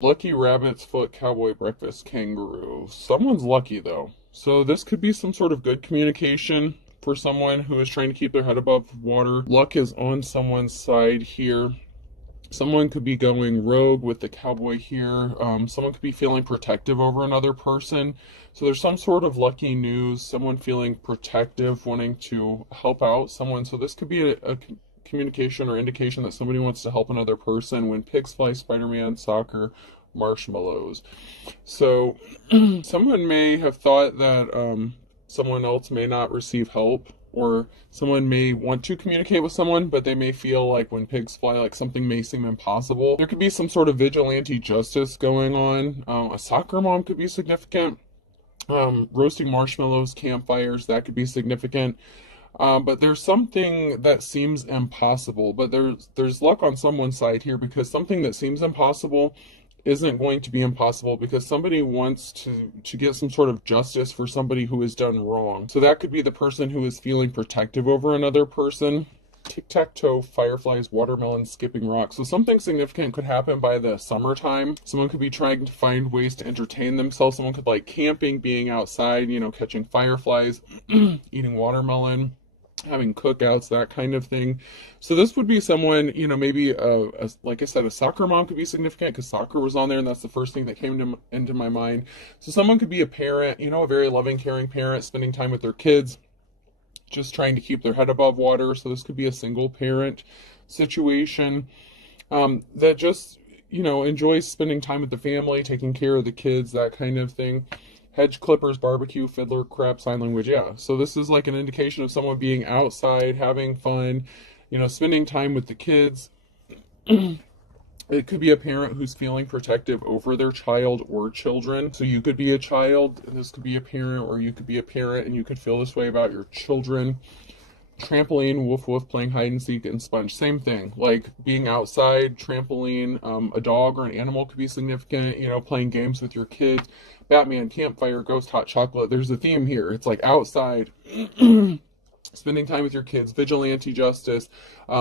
Lucky rabbit's foot, cowboy breakfast, kangaroo. Someone's lucky though. So this could be some sort of good communication for someone who is trying to keep their head above water. Luck is on someone's side here. Someone could be going rogue with the cowboy here. Someone could be feeling protective over another person. So there's some sort of lucky news, someone feeling protective, wanting to help out someone. So this could be a communication or indication that somebody wants to help another person. When pigs fly, Spider-Man, soccer, marshmallows. So someone may have thought that someone else may not receive help, or someone may want to communicate with someone, but they may feel like when pigs fly, like something may seem impossible. There could be some sort of vigilante justice going on. A soccer mom could be significant. Roasting marshmallows, campfires, that could be significant. But there's something that seems impossible, but there's luck on someone's side here, because something that seems impossible isn't going to be impossible, because somebody wants to get some sort of justice for somebody who has done wrong. So that could be the person who is feeling protective over another person. Tic-tac-toe, fireflies, watermelon, skipping rocks. So something significant could happen by the summertime. Someone could be trying to find ways to entertain themselves. Someone could like camping, being outside, catching fireflies, eating watermelon, having cookouts, that kind of thing. So this would be someone, maybe like I said, a soccer mom could be significant, because soccer was on there and that's the first thing that came into my mind. So someone could be a parent, a very loving, caring parent, spending time with their kids, just trying to keep their head above water. So this could be a single parent situation that just, enjoys spending time with the family, taking care of the kids, that kind of thing. Hedge clippers, barbecue, fiddler, crap, sign language. Yeah. So this is like an indication of someone being outside, having fun, spending time with the kids. It could be a parent who's feeling protective over their child or children. So you could be a child, and this could be a parent, or you could be a parent and you could feel this way about your children. Trampoline, woof woof, playing hide and seek, and sponge. Same thing, like being outside, trampoline, a dog or an animal could be significant, playing games with your kids. Batman, campfire, ghost, hot chocolate. There's a theme here. It's like outside, spending time with your kids, vigilante justice,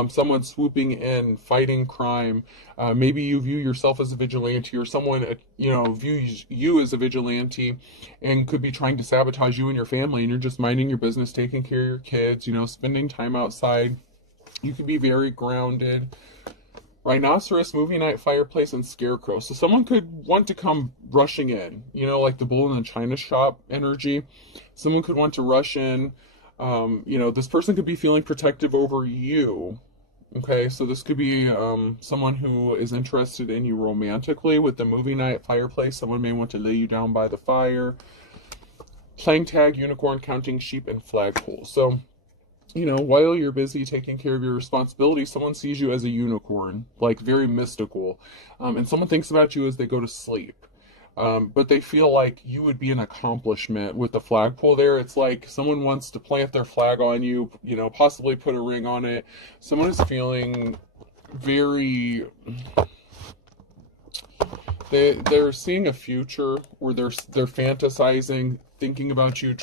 someone swooping in, fighting crime. Maybe you view yourself as a vigilante, or someone, views you as a vigilante and could be trying to sabotage you and your family, and you're just minding your business, taking care of your kids, spending time outside. You could be very grounded. Rhinoceros, movie night, fireplace, and scarecrow. So someone could want to come rushing in, like the bull in the china shop energy. Someone could want to rush in. This person could be feeling protective over you. Okay, so this could be someone who is interested in you romantically. With the movie night, fireplace, someone may want to lay you down by the fire. Playing tag, unicorn, counting sheep, and flagpole. So, while you're busy taking care of your responsibilities, someone sees you as a unicorn, like very mystical. And someone thinks about you as they go to sleep. But they feel like you would be an accomplishment with the flagpole there. It's like someone wants to plant their flag on you, possibly put a ring on it. Someone is feeling very... They're seeing a future, or they're fantasizing, thinking about you,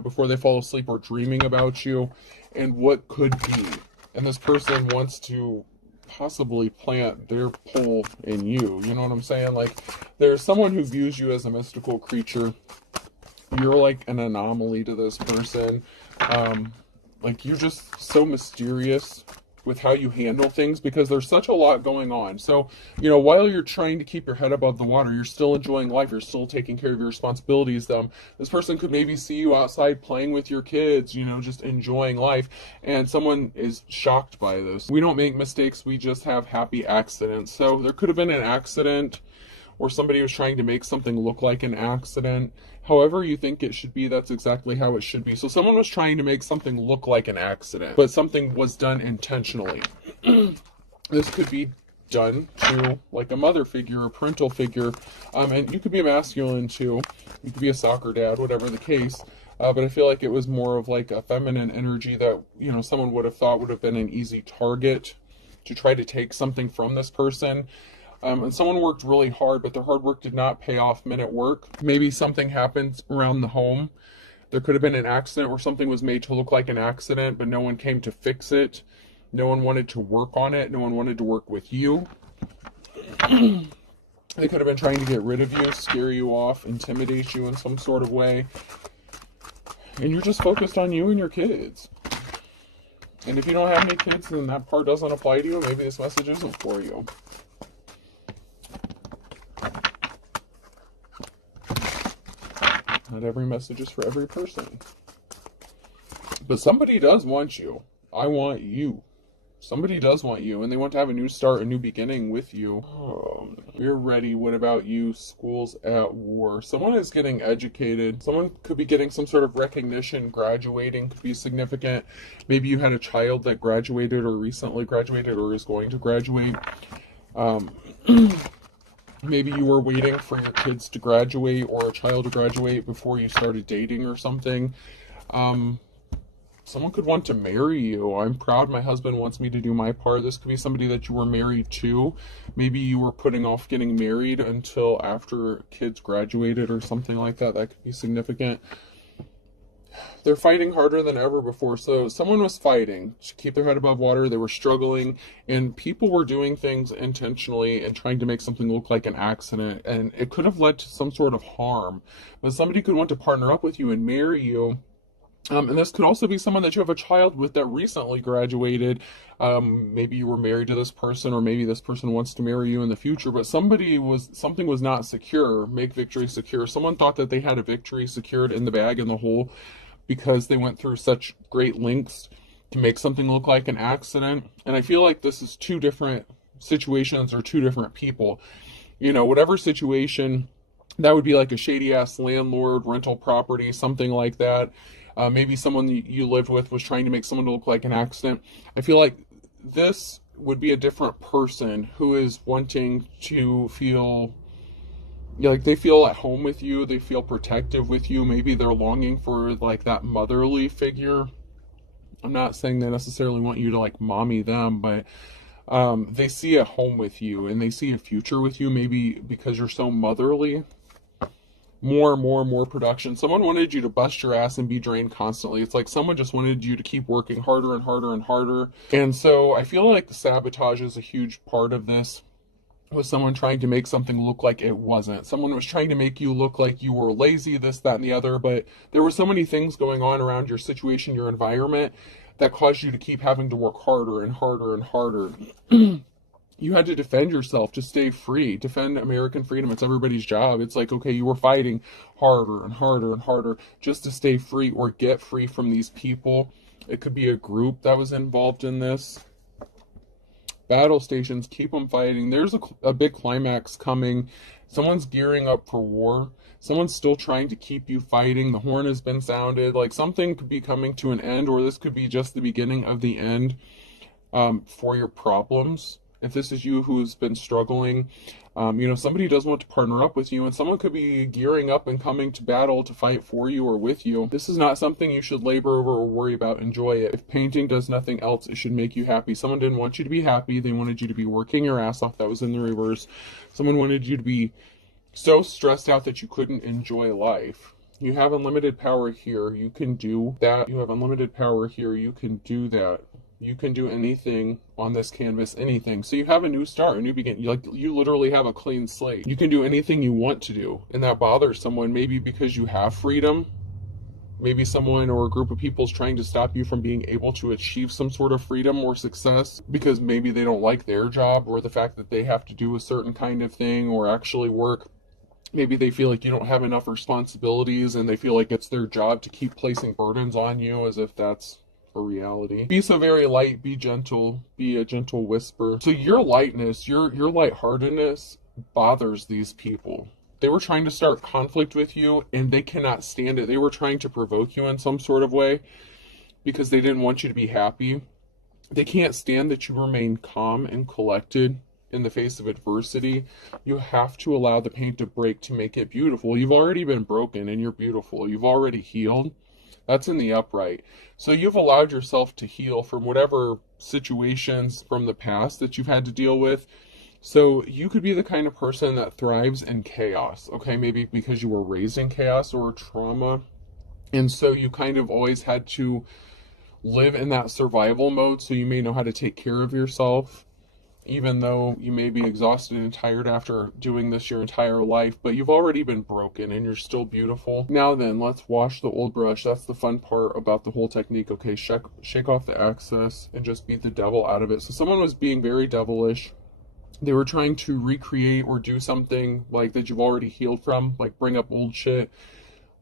before they fall asleep, or dreaming about you and what could be. And this person wants to possibly plant their pole in you. You know what I'm saying? Like, there's someone who views you as a mystical creature. You're like an anomaly to this person. Like, you're just so mysterious with how you handle things, because there's such a lot going on. So, while you're trying to keep your head above the water, you're still enjoying life, you're still taking care of your responsibilities. This person could maybe see you outside playing with your kids, just enjoying life, and someone is shocked by this. We don't make mistakes, we just have happy accidents. So there could have been an accident, or somebody was trying to make something look like an accident. However you think it should be, that's exactly how it should be. So someone was trying to make something look like an accident, but something was done intentionally. This could be done to like a mother figure, a parental figure, and you could be a masculine too. You could be a soccer dad, whatever the case. But I feel like it was more of like a feminine energy that, someone would have thought would have been an easy target to try to take something from this person. And someone worked really hard, but their hard work did not pay off men at work. Maybe something happened around the home. There could have been an accident where something was made to look like an accident, but no one came to fix it. No one wanted to work on it. No one wanted to work with you. They could have been trying to get rid of you, scare you off, intimidate you in some sort of way. And you're just focused on you and your kids. And if you don't have any kids, then that part doesn't apply to you. Maybe this message isn't for you. Not every message is for every person. But somebody does want you. I want you. Somebody does want you, and they want to have a new start, a new beginning with you. You're ready. What about you? School's at war. Someone is getting educated. Someone could be getting some sort of recognition. Graduating could be significant. Maybe you had a child that graduated or recently graduated or is going to graduate. Maybe you were waiting for your kids to graduate or a child to graduate before you started dating or something. Someone could want to marry you. I'm proud my husband wants me to do my part. This could be somebody that you were married to. Maybe you were putting off getting married until after kids graduated or something like that. That could be significant. They're fighting harder than ever before. So someone was fighting to keep their head above water. They were struggling, and people were doing things intentionally and trying to make something look like an accident. And it could have led to some sort of harm. But somebody could want to partner up with you and marry you. And this could also be someone that you have a child with that recently graduated. Maybe you were married to this person, or maybe this person wants to marry you in the future, but something was not secure. Make victory secure. Someone thought that they had a victory secured in the bag, in the hole, because they went through such great lengths to make something look like an accident. And I feel like this is two different situations or two different people. You know, whatever situation, that would be like a shady ass landlord, rental property, something like that. Maybe someone you lived with was trying to make someone look like an accident. I feel like this would be a different person who is wanting to feel like they feel at home with you. They feel protective with you. Maybe they're longing for like that motherly figure. I'm not saying they necessarily want you to like mommy them, but they see a home with you and they see a future with you. Maybe because you're so motherly. More production. Someone wanted you to bust your ass and be drained constantly. It's like someone just wanted you to keep working harder and harder and harder. And so I feel like sabotage is a huge part of this, with someone trying to make something look like it wasn't. Someone was trying to make you look like you were lazy, this, that, and the other, but there were so many things going on around your situation, your environment, that caused you to keep having to work harder and harder and harder. You had to defend yourself to stay free, defend American freedom. It's everybody's job. It's like, okay, you were fighting harder and harder and harder just to stay free or get free from these people. It could be a group that was involved in this. Battle stations, keep them fighting. There's a big climax coming. Someone's gearing up for war. Someone's still trying to keep you fighting. The horn has been sounded. Like something could be coming to an end, or this could be just the beginning of the end for your problems. If this is you who's been struggling, somebody does want to partner up with you, and someone could be gearing up and coming to battle to fight for you or with you. This is not something you should labor over or worry about. Enjoy it. If painting does nothing else, it should make you happy. Someone didn't want you to be happy. They wanted you to be working your ass off. That was in the reverse. Someone wanted you to be so stressed out that you couldn't enjoy life. You have unlimited power here. You can do that. You have unlimited power here. You can do that. You can do anything on this canvas, anything. So you have a new start, a new beginning. You literally have a clean slate. You can do anything you want to do. And that bothers someone, maybe because you have freedom. Maybe someone or a group of people is trying to stop you from being able to achieve some sort of freedom or success because maybe they don't like their job, or the fact that they have to do a certain kind of thing or actually work. Maybe they feel like you don't have enough responsibilities and they feel like it's their job to keep placing burdens on you as if that's a reality. Be so very light, be gentle, be a gentle whisper. So your lightness, your lightheartedness bothers these people. They were trying to start conflict with you and they cannot stand it. They were trying to provoke you in some sort of way because they didn't want you to be happy. They can't stand that you remain calm and collected in the face of adversity. You have to allow the paint to break to make it beautiful. You've already been broken and you're beautiful. You've already healed. That's in the upright. So you've allowed yourself to heal from whatever situations from the past that you've had to deal with. So you could be the kind of person that thrives in chaos. Okay, maybe because you were raised in chaos or trauma. And so you kind of always had to live in that survival mode. So you may know how to take care of yourself. even though you may be exhausted and tired after doing this your entire life, but you've already been broken and you're still beautiful. Now then, let's wash the old brush. That's the fun part about the whole technique. Okay, shake off the excess and just beat the devil out of it. So someone was being very devilish. They were trying to recreate or do something like that you've already healed from, like bring up old shit.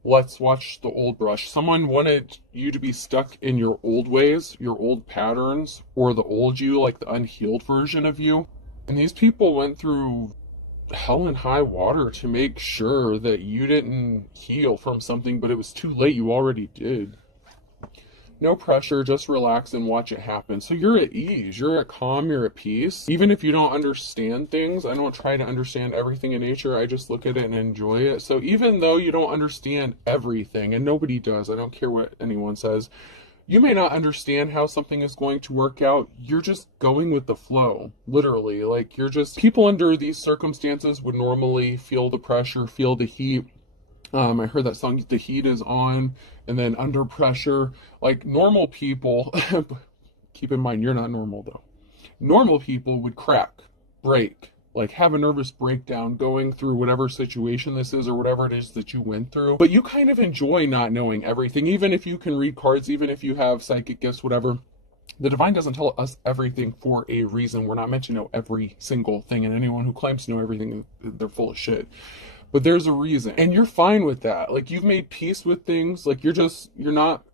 Let's watch the old brush. Someone wanted you to be stuck in your old ways, your old patterns, or the old you, like the unhealed version of you. And these people went through hell and high water to make sure that you didn't heal from something, but it was too late. You already did. No pressure, just relax and watch it happen. So you're at ease, you're at calm, you're at peace. Even if you don't understand things, I don't try to understand everything in nature, I just look at it and enjoy it. So even though you don't understand everything, and nobody does, I don't care what anyone says, you may not understand how something is going to work out. You're just going with the flow, literally. Like, you're just, people under these circumstances would normally feel the pressure, feel the heat. I heard that song, The Heat Is On, and then Under Pressure. Like, normal people, keep in mind, you're not normal though. Normal people would crack, break, like have a nervous breakdown going through whatever situation this is or whatever it is that you went through. But you kind of enjoy not knowing everything, even if you can read cards, even if you have psychic gifts, whatever. The divine doesn't tell us everything for a reason. We're not meant to know every single thing, and anyone who claims to know everything, they're full of shit. But there's a reason, and you're fine with that. Like, you've made peace with things. Like, you're not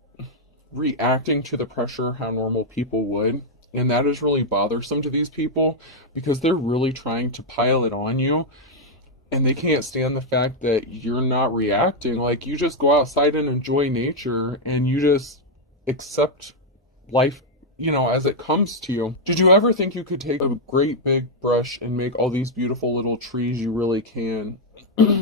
reacting to the pressure how normal people would. And that is really bothersome to these people because they're really trying to pile it on you. And they can't stand the fact that you're not reacting. Like, you just go outside and enjoy nature and you just accept life, you know, as it comes to you. Did you ever think you could take a great big brush and make all these beautiful little trees? You really can.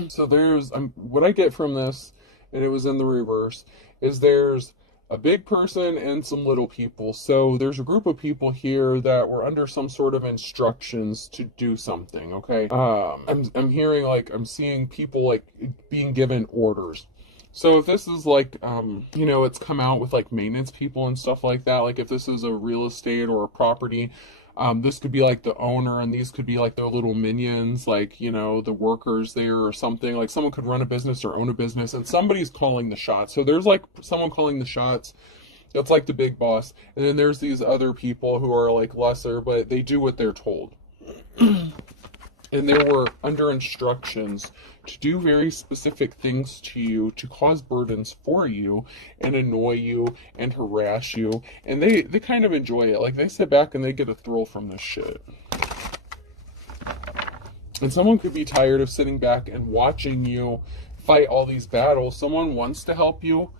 So there's, what I get from this, and it was in the reverse, is there's a big person and some little people. So there's a group of people here that were under some sort of instructions to do something, okay? I'm hearing, like, I'm seeing people, like, being given orders. So if this is like, you know, it's come out with like maintenance people and stuff like that, like if this is a real estate or a property, this could be like the owner and these could be like their little minions, like, you know, the workers there or something. Like, someone could run a business or own a business and somebody's calling the shots. So there's like someone calling the shots. That's like the big boss. And then there's these other people who are like lesser, but they do what they're told. And they were under instructions to do very specific things to you, to cause burdens for you, and annoy you, and harass you. And they kind of enjoy it. Like, they sit back and they get a thrill from this shit. And someone could be tired of sitting back and watching you fight all these battles. Someone wants to help you,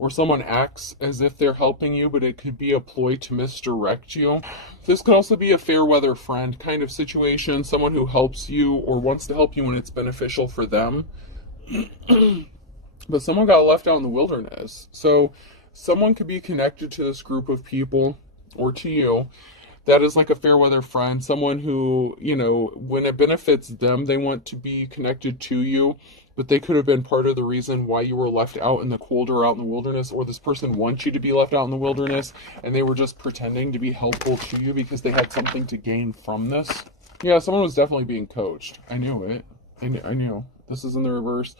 or someone acts as if they're helping you, but it could be a ploy to misdirect you. This could also be a fair weather friend kind of situation, someone who helps you or wants to help you when it's beneficial for them. But someone got left out in the wilderness. So someone could be connected to this group of people, or to you, that is like a fair weather friend, someone who, you know, when it benefits them, they want to be connected to you. But they could have been part of the reason why you were left out in the cold or out in the wilderness, or this person wants you to be left out in the wilderness, and they were just pretending to be helpful to you because they had something to gain from this. Yeah, someone was definitely being coached. I knew it. I knew. This is in the reverse.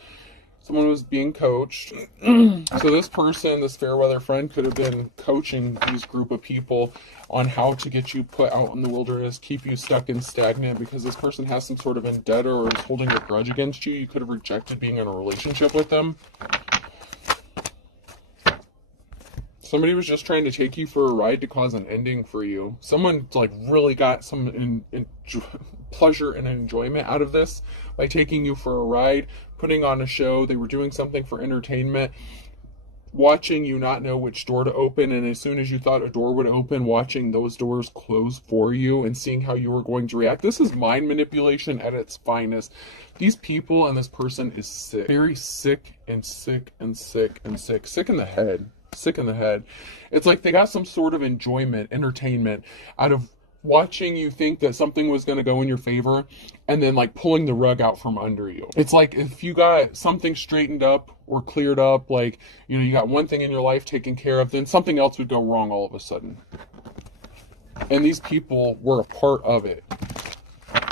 Someone was being coached. So this person, this fair weather friend, could have been coaching these group of people on how to get you put out in the wilderness, keep you stuck and stagnant, because this person has some sort of vendetta or is holding a grudge against you. You could have rejected being in a relationship with them. Somebody was just trying to take you for a ride to cause an ending for you. Someone like really got some pleasure and enjoyment out of this by taking you for a ride, putting on a show. They were doing something for entertainment, watching you not know which door to open, and as soon as you thought a door would open, watching those doors close for you and seeing how you were going to react. This is mind manipulation at its finest. These people and this person is sick. Very sick and sick and sick and sick. Sick in the head. Sick in the head. It's like they got some sort of enjoyment, entertainment out of watching you think that something was going to go in your favor and then like pulling the rug out from under you. It's like if you got something straightened up or cleared up, like, you know, you got one thing in your life taken care of, then something else would go wrong all of a sudden. And these people were a part of it.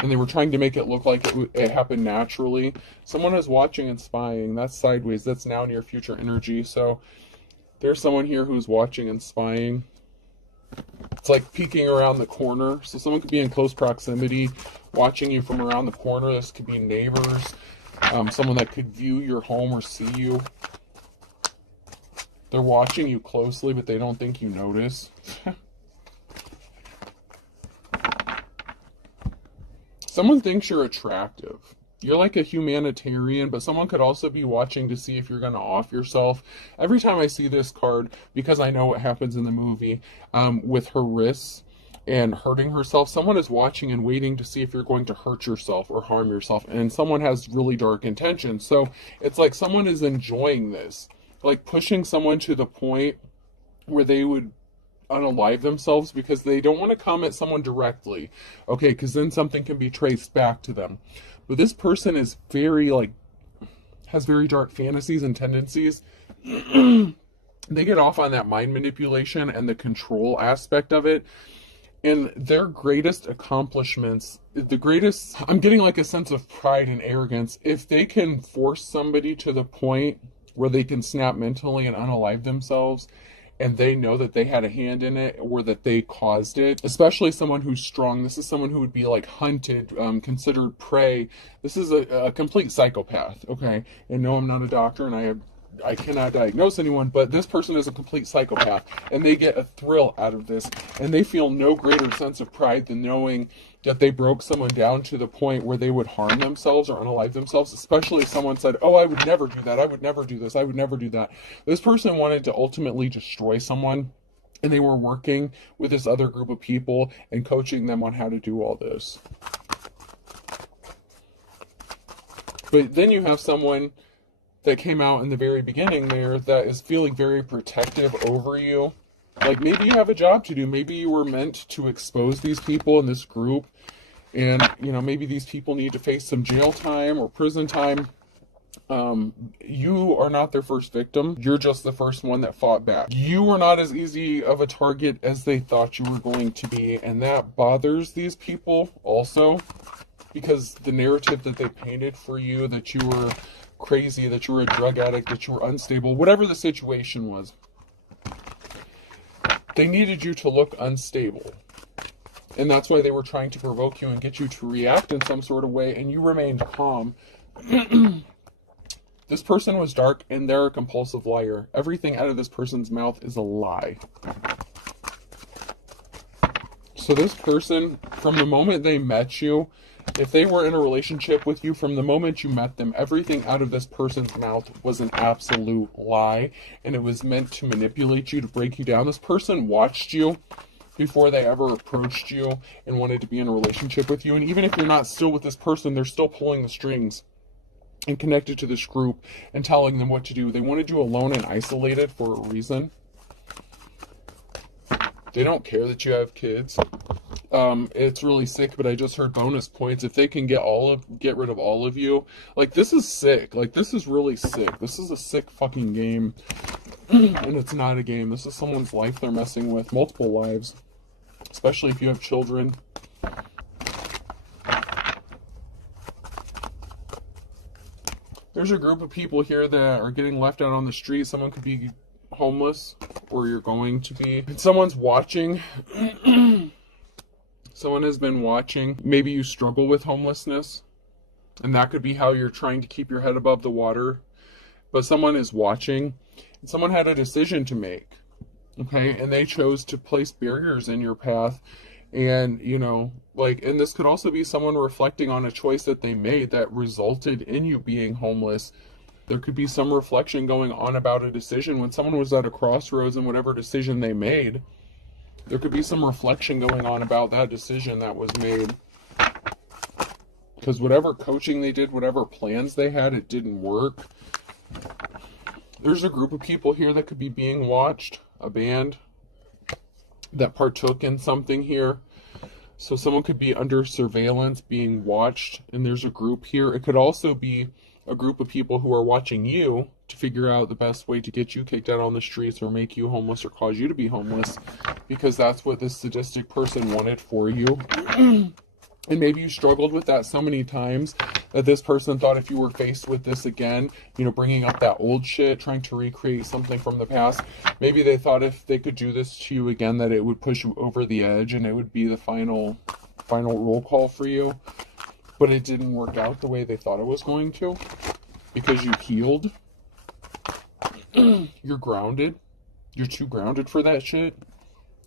And they were trying to make it look like it happened naturally. Someone is watching and spying. That's sideways. That's now near future energy. So there's someone here who's watching and spying. It's like peeking around the corner. So someone could be in close proximity, watching you from around the corner. This could be neighbors, someone that could view your home or see you. They're watching you closely, but they don't think you notice. Someone thinks you're attractive. You're like a humanitarian, but someone could also be watching to see if you're going to off yourself. Every time I see this card, because I know what happens in the movie with her wrists and hurting herself, someone is watching and waiting to see if you're going to hurt yourself or harm yourself, and someone has really dark intentions. So it's like someone is enjoying this, like pushing someone to the point where they would unalive themselves because they don't want to come at someone directly, okay, because then something can be traced back to them. But this person is very, like, has very dark fantasies and tendencies. They get off on that mind manipulation and the control aspect of it. And their greatest accomplishments, I'm getting like a sense of pride and arrogance. If they can force somebody to the point where they can snap mentally and unalive themselves, and they know that they had a hand in it or that they caused it, especially someone who's strong. This is someone who would be like hunted, considered prey. This is a complete psychopath, okay? And no, I'm not a doctor, and I cannot diagnose anyone, but this person is a complete psychopath, and they get a thrill out of this, and they feel no greater sense of pride than knowing that they broke someone down to the point where they would harm themselves or unalive themselves, especially if someone said, oh, I would never do that, I would never do this, I would never do that. This person wanted to ultimately destroy someone, and they were working with this other group of people and coaching them on how to do all this. But then you have someone that came out in the very beginning there that is feeling very protective over you. Like maybe you have a job to do. Maybe you were meant to expose these people in this group. And, you know, maybe these people need to face some jail time or prison time. You are not their first victim. You're just the first one that fought back. You were not as easy of a target as they thought you were going to be. And that bothers these people also, because the narrative that they painted for you, that you were crazy, that you were a drug addict, that you were unstable, whatever the situation was, they needed you to look unstable. And that's why they were trying to provoke you and get you to react in some sort of way, and you remained calm. This person was dark, and they're a compulsive liar. Everything out of this person's mouth is a lie. So this person, from the moment they met you, if they were in a relationship with you, from the moment you met them, everything out of this person's mouth was an absolute lie, and it was meant to manipulate you, to break you down. This person watched you before they ever approached you and wanted to be in a relationship with you, and even if you're not still with this person, they're still pulling the strings and connected to this group and telling them what to do. They wanted you alone and isolated for a reason. They don't care that you have kids. It's really sick, but I just heard bonus points. If they can get rid of all of you, like, this is sick. Like, this is really sick. This is a sick fucking game. And it's not a game. This is someone's life they're messing with. Multiple lives. Especially if you have children. There's a group of people here that are getting left out on the street. Someone could be homeless, or you're going to be. And someone's watching. Someone has been watching. Maybe you struggle with homelessness, and that could be how you're trying to keep your head above the water. But someone is watching, and someone had a decision to make, okay? And they chose to place barriers in your path. And, you know, like, and this could also be someone reflecting on a choice that they made that resulted in you being homeless. There could be some reflection going on about a decision. When someone was at a crossroads in whatever decision they made, there could be some reflection going on about that decision that was made. Because whatever coaching they did, whatever plans they had, it didn't work. There's a group of people here that could be being watched, a band that partook in something here. So someone could be under surveillance, being watched, and there's a group here. It could also be a group of people who are watching you to figure out the best way to get you kicked out on the streets or make you homeless or cause you to be homeless, because that's what this sadistic person wanted for you. And maybe you struggled with that so many times that this person thought if you were faced with this again, bringing up that old shit, trying to recreate something from the past, maybe they thought if they could do this to you again that it would push you over the edge and it would be the final roll call for you. But it didn't work out the way they thought it was going to, because you healed. You're grounded. You're too grounded for that shit.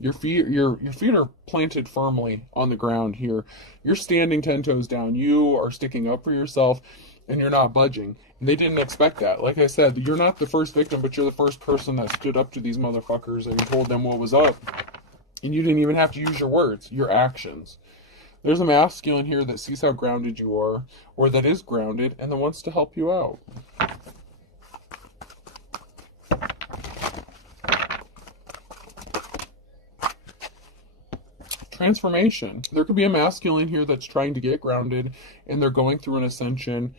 Your feet are planted firmly on the ground here. You're standing 10 toes down. You are sticking up for yourself, and you're not budging. And they didn't expect that. Like I said, you're not the first victim, but you're the first person that stood up to these motherfuckers and told them what was up. And you didn't even have to use your words, your actions. There's a masculine here that sees how grounded you are, or that is grounded, and that wants to help you out. Transformation. There could be a masculine here that's trying to get grounded and they're going through an ascension.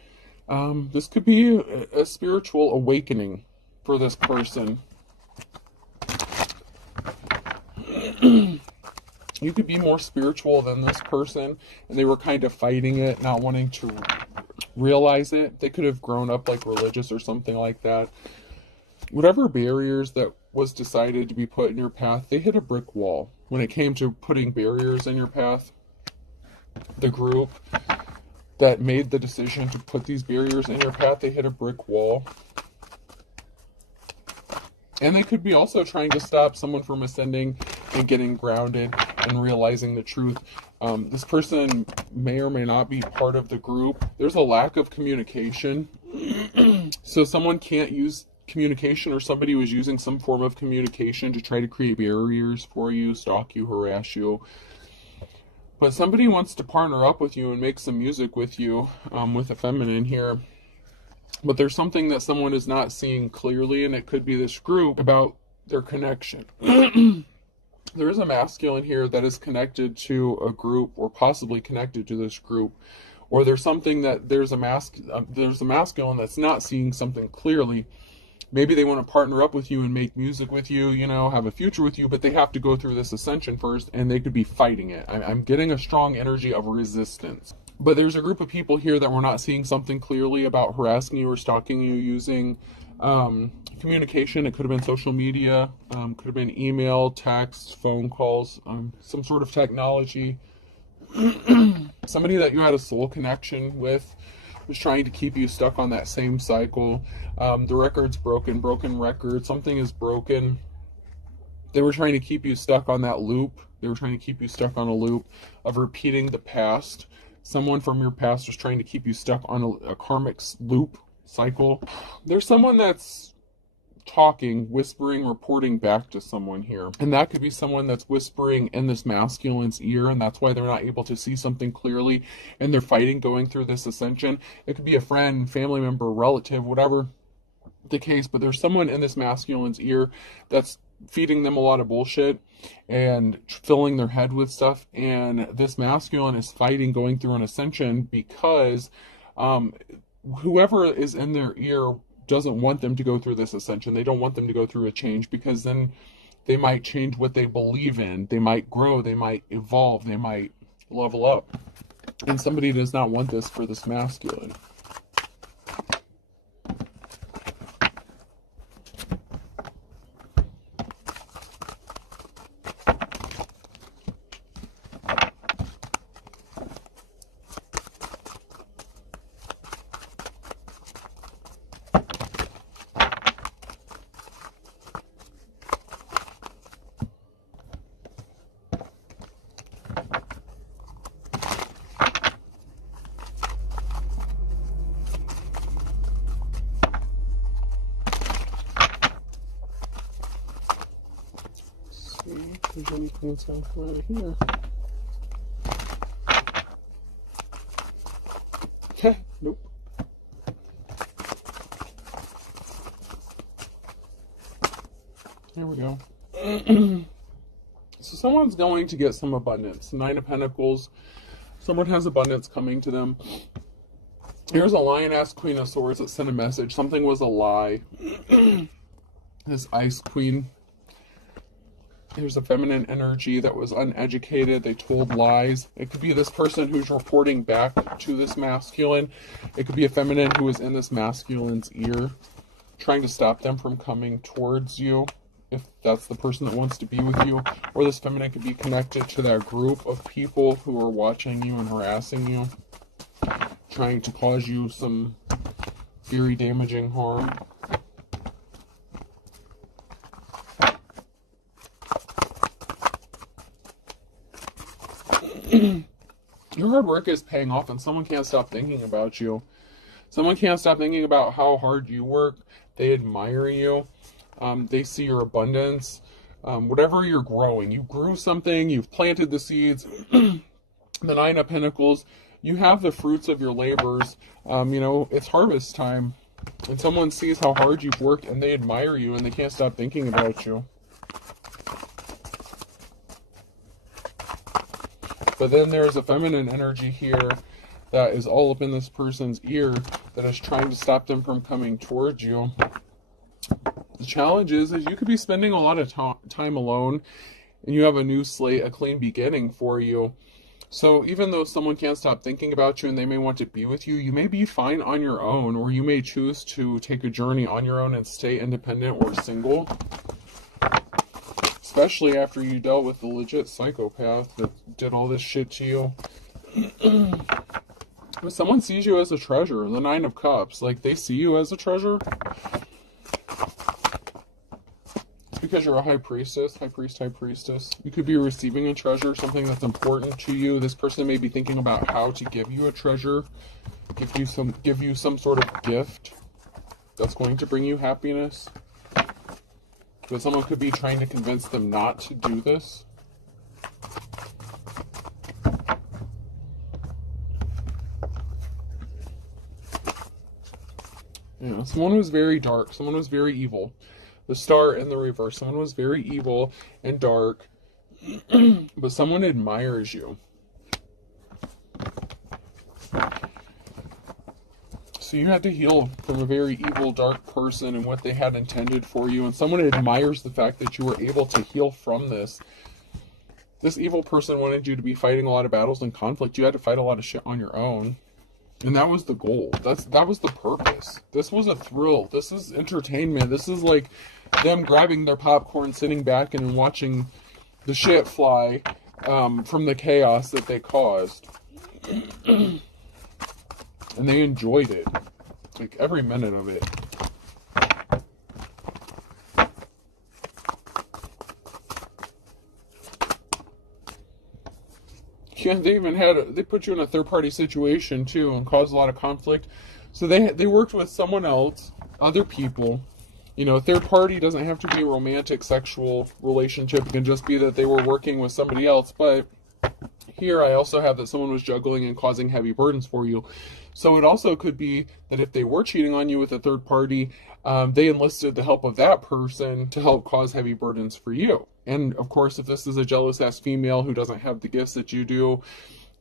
This could be a spiritual awakening for this person. You could be more spiritual than this person, and they were kind of fighting it, not wanting to realize it. They could have grown up like religious or something like that. Whatever barriers that was decided to be put in your path, they hit a brick wall. When it came to putting barriers in your path, the group that made the decision to put these barriers in your path, they hit a brick wall. And they could be also trying to stop someone from ascending and getting grounded and realizing the truth. This person may or may not be part of the group. There's a lack of communication. So someone can't use communication, or somebody was using some form of communication to try to create barriers for you, stalk you, harass you. But somebody wants to partner up with you and make some music with you, with a feminine here. But there's something that someone is not seeing clearly, and it could be this group, about their connection. There is a masculine here that is connected to a group, or possibly connected to this group. Or there's something that there's a masculine that's not seeing something clearly. Maybe they want to partner up with you and make music with you, have a future with you, but they have to go through this ascension first, and they could be fighting it. I'm getting a strong energy of resistance. But there's a group of people here that we're not seeing something clearly about harassing you or stalking you using communication. It could have been social media, could have been email, text, phone calls, some sort of technology. Somebody that you had a soul connection with was trying to keep you stuck on that same cycle. The record's broken record, something is broken. They were trying to keep you stuck on that loop. They were trying to keep you stuck on a loop of repeating the past. Someone from your past was trying to keep you stuck on a karmic loop cycle. There's someone that's talking, whispering, reporting back to someone here. And that could be someone that's whispering in this masculine's ear, and that's why they're not able to see something clearly, and they're fighting going through this ascension. It could be a friend, family member, relative, whatever the case, but there's someone in this masculine's ear that's feeding them a lot of bullshit and filling their head with stuff, and this masculine is fighting going through an ascension because whoever is in their ear doesn't want them to go through this ascension. They don't want them to go through a change, because then they might change what they believe in. They might grow, they might evolve, they might level up. And somebody does not want this for this masculine. If there's anything that's going to come out of here. Okay, nope. There we go. So someone's going to get some abundance. 9 of Pentacles. Someone has abundance coming to them. Here's a lioness queen of swords that sent a message. Something was a lie. This ice queen. Here's a feminine energy that was uneducated. They told lies. It could be this person who's reporting back to this masculine. It could be a feminine who is in this masculine's ear, trying to stop them from coming towards you, if that's the person that wants to be with you. Or this feminine could be connected to that group of people who are watching you and harassing you, trying to cause you some very damaging harm. Your hard work is paying off, and someone can't stop thinking about you. Someone can't stop thinking about how hard you work. They admire you. They see your abundance. Whatever you're growing, you grew something, you've planted the seeds. The Nine of Pentacles, you have the fruits of your labors. It's harvest time, and someone sees how hard you've worked, and they admire you, and they can't stop thinking about you. But then there's a feminine energy here that is all up in this person's ear that is trying to stop them from coming towards you. The challenge is you could be spending a lot of time alone, and you have a new slate, a clean beginning for you. So even though someone can't stop thinking about you and they may want to be with you, you may be fine on your own, or you may choose to take a journey on your own and stay independent or single. Especially after you dealt with the legit psychopath that did all this shit to you. But someone sees you as a treasure. The Nine of Cups. Like, they see you as a treasure. It's because you're a high priestess. High priest, high priestess. You could be receiving a treasure, something that's important to you. This person may be thinking about how to give you a treasure. Give you some sort of gift that's going to bring you happiness. But someone could be trying to convince them not to do this. Someone was very dark. Someone was very evil. The Star in the reverse. Someone was very evil and dark. But someone admires you. So you had to heal from a very evil, dark person and what they had intended for you. And someone admires the fact that you were able to heal from this. This evil person wanted you to be fighting a lot of battles and conflict. You had to fight a lot of shit on your own. And that was the goal. That was the purpose. This was a thrill. This is entertainment. This is like them grabbing their popcorn, sitting back and watching the shit fly from the chaos that they caused. And they enjoyed it. Like, every minute of it. Yeah, they put you in a third-party situation, too, and caused a lot of conflict. So they worked with someone else, other people. Third party doesn't have to be a romantic, sexual relationship. It can just be that they were working with somebody else. But here I also have that someone was juggling and causing heavy burdens for you. So it also could be that if they were cheating on you with a third party, they enlisted the help of that person to help cause heavy burdens for you. And of course, if this is a jealous-ass female who doesn't have the gifts that you do,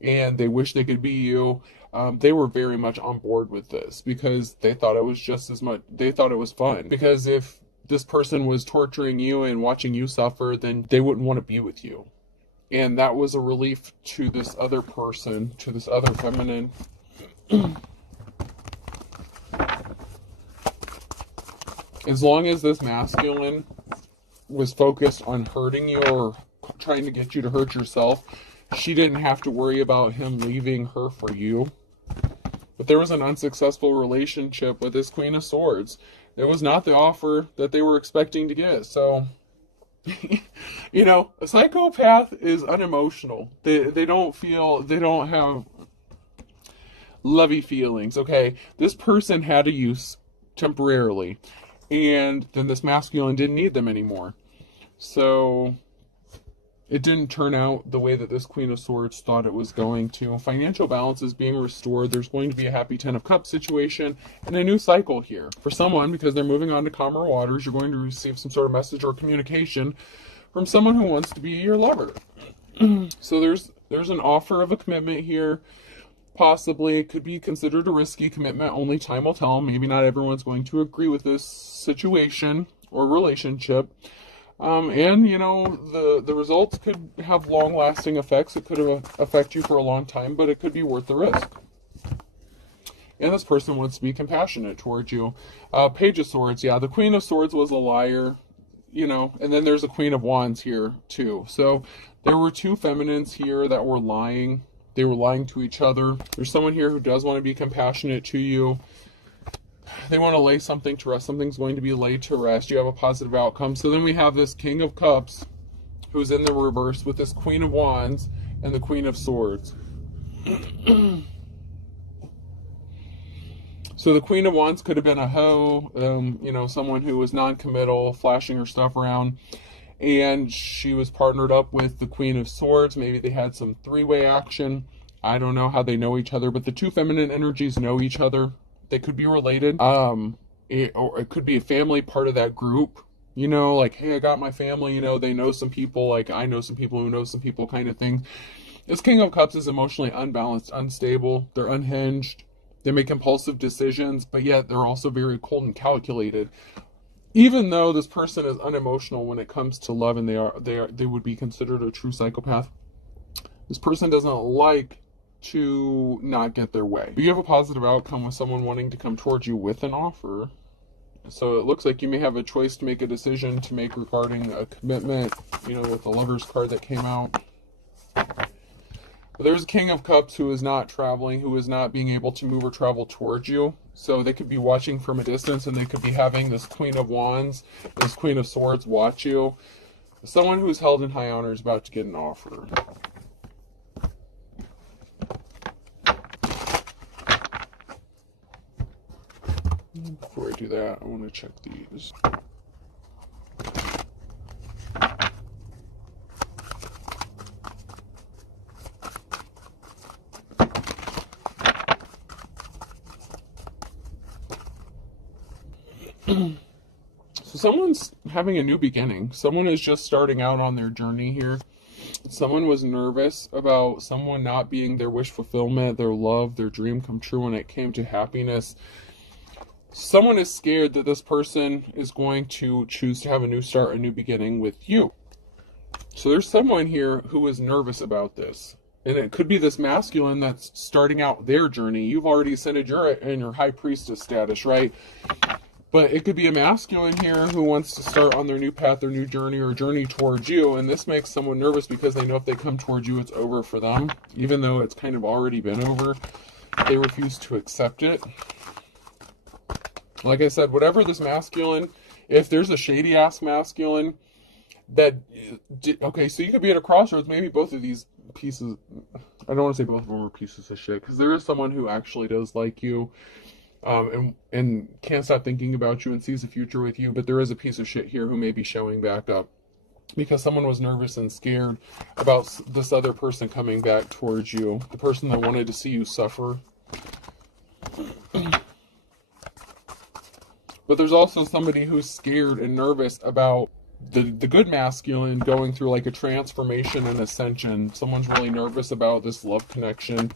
and they wish they could be you, they were very much on board with this because they thought it was just as much, they thought it was fun. Because if this person was torturing you and watching you suffer, then they wouldn't want to be with you. And that was a relief to this other person, to this other feminine. As long as this masculine was focused on hurting you or trying to get you to hurt yourself, she didn't have to worry about him leaving her for you. But there was an unsuccessful relationship with this Queen of Swords. It was not the offer that they were expecting to get. So, a psychopath is unemotional. They don't have lovey feelings, okay? This person had a use temporarily, and then this masculine didn't need them anymore. So it didn't turn out the way that this Queen of Swords thought it was going to. Financial balance is being restored. There's going to be a happy Ten of Cups situation and a new cycle here. For someone, because they're moving on to calmer waters, you're going to receive some sort of message or communication from someone who wants to be your lover. So there's an offer of a commitment here. Possibly. It could be considered a risky commitment. Only time will tell. Maybe not everyone's going to agree with this situation or relationship. And, you know, the results could have long-lasting effects. It could affect you for a long time, but it could be worth the risk. And this person wants to be compassionate towards you. Page of Swords. Yeah, the Queen of Swords was a liar, you know, and then there's a Queen of Wands here, too. So there were two feminines here that were lying. They were lying to each other. There's someone here who does want to be compassionate to you. They want to lay something to rest. Something's going to be laid to rest. You have a positive outcome. So then we have this King of Cups who's in the reverse with this Queen of Wands and the Queen of Swords. So the Queen of Wands could have been a hoe, you know, someone who was non-committal, flashing her stuff around. And she was partnered up with the Queen of Swords. Maybe they had some three-way action. I don't know how they know each other, but the two feminine energies know each other. They could be related. Or it could be a family part of that group. You know, like, hey, I got my family, you know, they know some people, like I know some people who know some people kind of thing. This King of Cups is emotionally unbalanced, unstable. They're unhinged. They make impulsive decisions, but yet they're also very cold and calculated. Even though this person is unemotional when it comes to love, and they would be considered a true psychopath, this person doesn't like to not get their way. You have a positive outcome with someone wanting to come towards you with an offer. So it looks like you may have a choice to make, a decision to make regarding a commitment, you know, with the Lover's card that came out. But there's a King of Cups who is not traveling, who is not being able to move or travel towards you. So they could be watching from a distance, and they could be having this Queen of Wands, this Queen of Swords watch you. Someone who's held in high honor is about to get an offer. Before I do that, I want to check these. So someone's having a new beginning. Someone is just starting out on their journey here. Someone was nervous about someone not being their wish fulfillment, their love, their dream come true when it came to happiness. Someone is scared that this person is going to choose to have a new start, a new beginning with you. So there's someone here who is nervous about this. And it could be this masculine that's starting out their journey. You've already ascended, you're in your high priestess status, right? But it could be a masculine here who wants to start on their new path, their new journey, or journey towards you. And this makes someone nervous because they know if they come towards you, it's over for them. Even though it's kind of already been over, they refuse to accept it. Like I said, whatever this masculine, if there's a shady-ass masculine that... Okay, so you could be at a crossroads. Maybe both of these pieces... I don't want to say both of them are pieces of shit, because there is someone who actually does like you. And can't stop thinking about you and sees a future with you, but there is a piece of shit here who may be showing back up because someone was nervous and scared about this other person coming back towards you, the person that wanted to see you suffer. But there's also somebody who's scared and nervous about the good masculine going through like a transformation and ascension. Someone's really nervous about this love connection.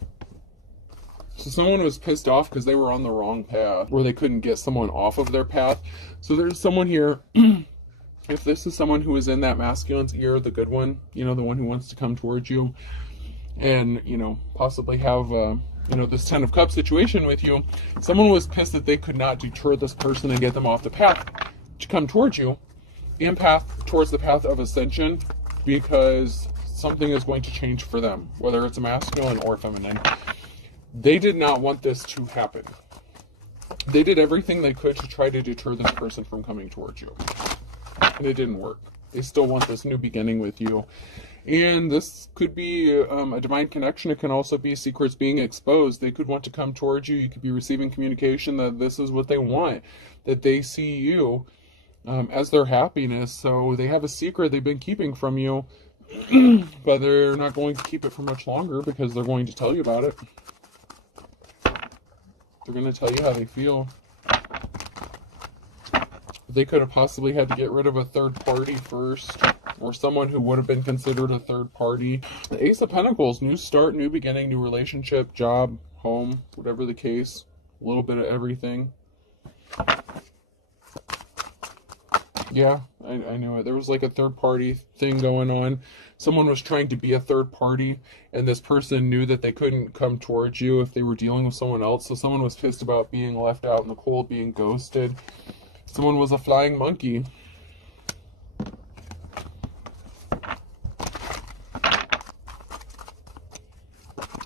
So someone was pissed off because they were on the wrong path, or they couldn't get someone off of their path. So there's someone here, if this is someone who is in that masculine's ear, the good one, you know, the one who wants to come towards you and, you know, possibly have, you know, this 10 of Cups situation with you, someone was pissed that they could not deter this person and get them off the path to come towards you and path towards the path of ascension, because something is going to change for them, whether it's a masculine or feminine. They did not want this to happen. They did everything they could to try to deter this person from coming towards you. And it didn't work. They still want this new beginning with you. And this could be a divine connection. It can also be secrets being exposed. They could want to come towards you. You could be receiving communication that this is what they want, that they see you as their happiness. So they have a secret they've been keeping from you, but they're not going to keep it for much longer because they're going to tell you about it. They're going to tell you how they feel. They could have possibly had to get rid of a third party first. or someone who would have been considered a third party. The Ace of Pentacles, new start, new beginning, new relationship, job, home, whatever the case, a little bit of everything. Yeah, I knew it. There was like a third party thing going on. Someone was trying to be a third party, and this person knew that they couldn't come towards you if they were dealing with someone else. So someone was pissed about being left out in the cold, being ghosted. Someone was a flying monkey.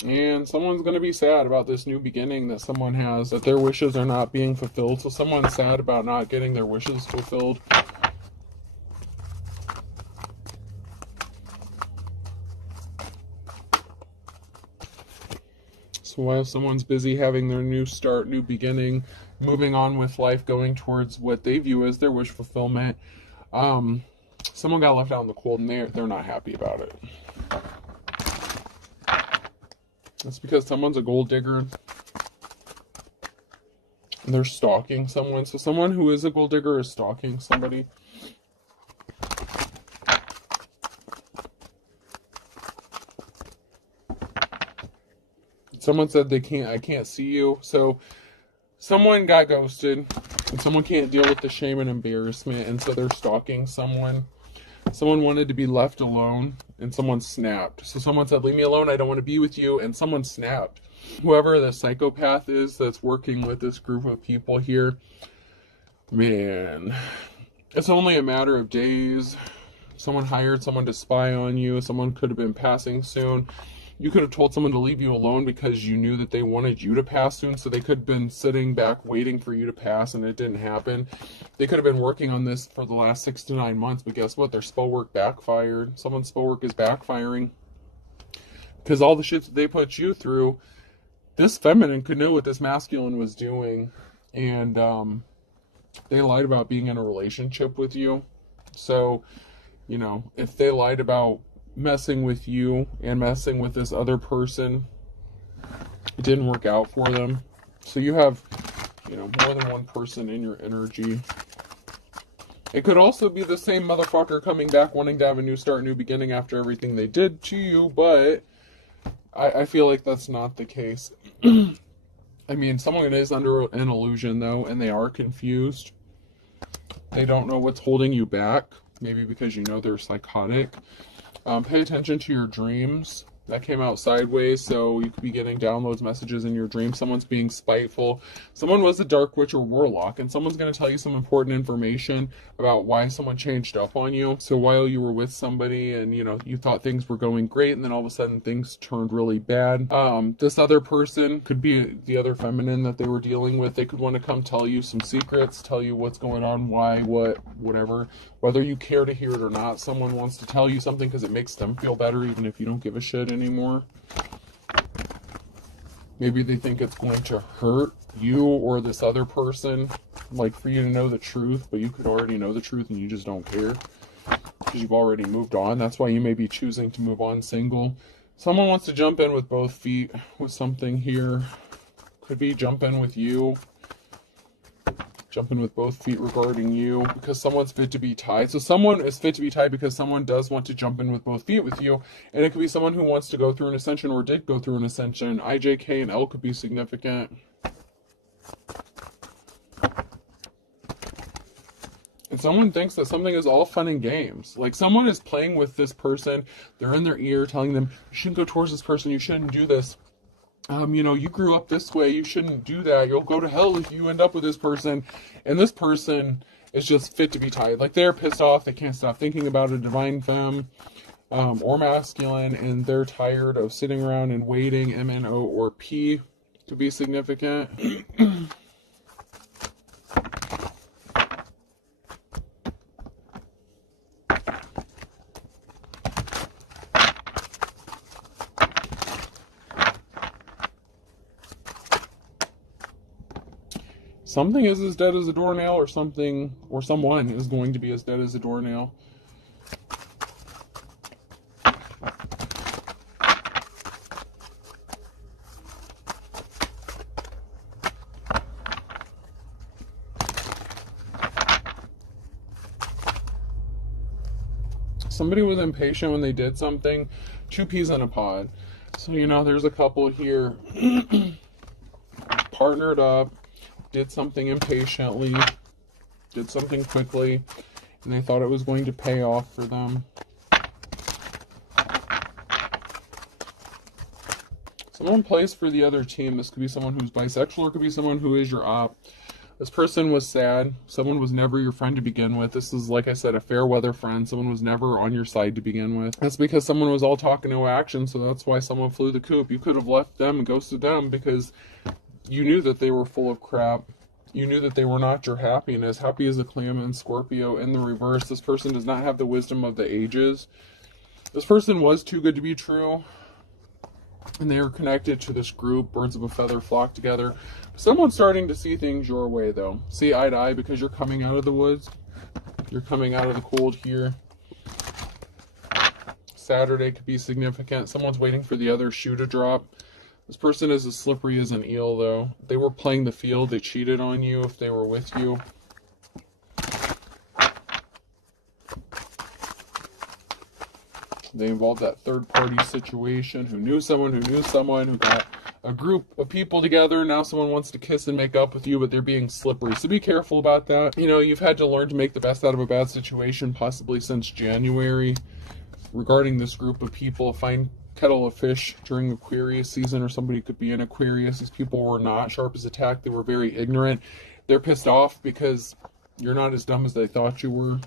And someone's going to be sad about this new beginning that someone has, that their wishes are not being fulfilled. So someone's sad about not getting their wishes fulfilled. So while someone's busy having their new start, new beginning, moving on with life, going towards what they view as their wish fulfillment, someone got left out in the cold, and they're not happy about it. That's because someone's a gold digger and they're stalking someone. So someone who is a gold digger is stalking somebody. Someone said I can't see you. So someone got ghosted and someone can't deal with the shame and embarrassment, and so they're stalking someone. Someone wanted to be left alone, and someone snapped. So someone said, leave me alone, I don't want to be with you, and someone snapped. Whoever the psychopath is that's working with this group of people here, man, it's only a matter of days. Someone hired someone to spy on you. Someone could have been passing soon. You could have told someone to leave you alone because you knew that they wanted you to pass soon, so they could have been sitting back waiting for you to pass, and it didn't happen. They could have been working on this for the last 6 to 9 months, but guess what? Their spell work backfired. Someone's spell work is backfiring because all the shit that they put you through, this feminine could know what this masculine was doing, and they lied about being in a relationship with you. So, you know, if they lied about messing with you and messing with this other person, it didn't work out for them. So you have, you know, more than one person in your energy. It could also be the same motherfucker coming back wanting to have a new start, new beginning after everything they did to you, but I feel like that's not the case. I mean, someone is under an illusion though, and they are confused. They don't know what's holding you back, maybe because you know they're psychotic. Pay attention to your dreams. That came out sideways, so you could be getting downloads, messages in your dreams. Someone's being spiteful. Someone was a dark witch or warlock, and someone's going to tell you some important information about why someone changed up on you. So while you were with somebody and, you know, you thought things were going great, and then all of a sudden things turned really bad. This other person could be the other feminine that they were dealing with. They could want to come tell you some secrets, tell you what's going on, why, what, whatever. Whether you care to hear it or not, someone wants to tell you something because it makes them feel better, even if you don't give a shit anymore. Maybe they think it's going to hurt you or this other person, like for you to know the truth, but you could already know the truth and you just don't care because you've already moved on. That's why you may be choosing to move on single. Someone wants to jump in with both feet with something here. Could be jump in with you. Jumping with both feet regarding you because someone's fit to be tied. So someone is fit to be tied because someone does want to jump in with both feet with you, and it could be someone who wants to go through an ascension or did go through an ascension. I, J, K, and L could be significant. And someone thinks that something is all fun and games. Like someone is playing with this person. They're in their ear telling them, you shouldn't go towards this person. You shouldn't do this. You know, you grew up this way, you shouldn't do that, you'll go to hell if you end up with this person. And this person is just fit to be tied. Like they're pissed off, they can't stop thinking about a divine femme or masculine, and they're tired of sitting around and waiting. MNO or P to be significant. Something is as dead as a doornail, or something, or someone is going to be as dead as a doornail. Somebody was impatient when they did something. Two peas in a pod. So, you know, there's a couple here partnered up, did something impatiently, did something quickly, and they thought it was going to pay off for them. Someone plays for the other team. This could be someone who's bisexual, or it could be someone who is your op. This person was sad. Someone was never your friend to begin with. This is, like I said, a fair weather friend. Someone was never on your side to begin with. That's because someone was all talk and no action, so that's why someone flew the coop. You could have left them and ghosted them because you knew that they were full of crap. You knew that they were not your happiness. Happy as a clam in Scorpio. In the reverse, this person does not have the wisdom of the ages. This person was too good to be true. And they are connected to this group. Birds of a feather flock together. Someone's starting to see things your way, though. See eye to eye because you're coming out of the woods. You're coming out of the cold here. Saturday could be significant. Someone's waiting for the other shoe to drop. This person is as slippery as an eel, though. They were playing the field. They cheated on you if they were with you. They involved that third-party situation who knew someone who got a group of people together. Now someone wants to kiss and make up with you, but they're being slippery. So be careful about that. You know, you've had to learn to make the best out of a bad situation, possibly since January. Regarding this group of people, find kettle of fish during Aquarius season, or somebody could be in Aquarius. These people were not sharp as a tack. They were very ignorant. They're pissed off because you're not as dumb as they thought you were.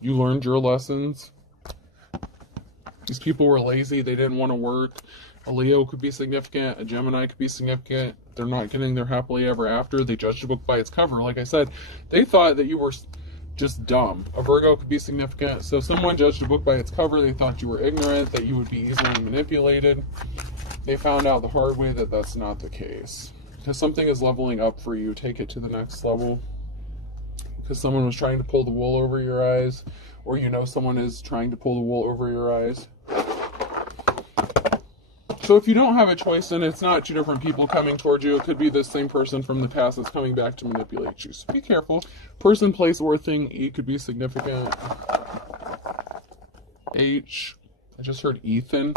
You learned your lessons. These people were lazy. They didn't want to work. A Leo could be significant. A Gemini could be significant. They're not getting their happily ever after. They judged a book by its cover. Like I said, they thought that you were just dumb. A Virgo could be significant. So someone judged a book by its cover. They thought you were ignorant, that you would be easily manipulated. They found out the hard way that that's not the case. Because something is leveling up for you. Take it to the next level. Because someone was trying to pull the wool over your eyes. Or you know someone is trying to pull the wool over your eyes. So if you don't have a choice, then it's not two different people coming towards you. It could be the same person from the past that's coming back to manipulate you. So be careful. Person, place, or thing. E could be significant. H. I just heard Ethan.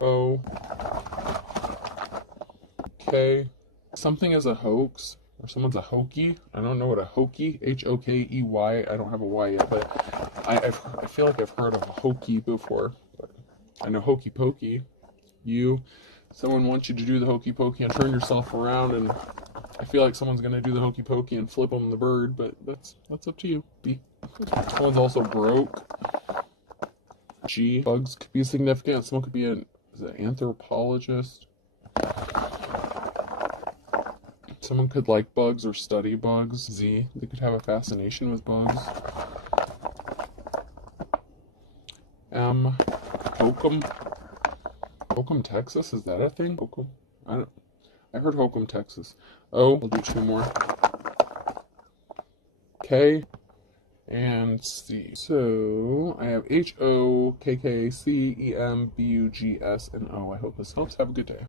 O. K. Something is a hoax. Or someone's a hokey. I don't know what a hokey, H-O-K-E-Y. I don't have a Y yet, but I feel like I've heard of a hokey before. But I know hokey pokey. Someone wants you to do the hokey pokey and turn yourself around, and I feel like someone's going to do the hokey pokey and flip them the bird, but that's up to you. B. Someone's also broke. G. Bugs could be significant. Someone could be an anthropologist. Someone could like bugs or study bugs. Z. They could have a fascination with bugs. M. Hokum. Hokum, Texas? Is that a thing? Hokum? I heard Hokum, Texas. O. I'll do two more. K. And C. So I have H-O-K-K-C-E-M-B-U-G-S and O. I hope this helps. Have a good day.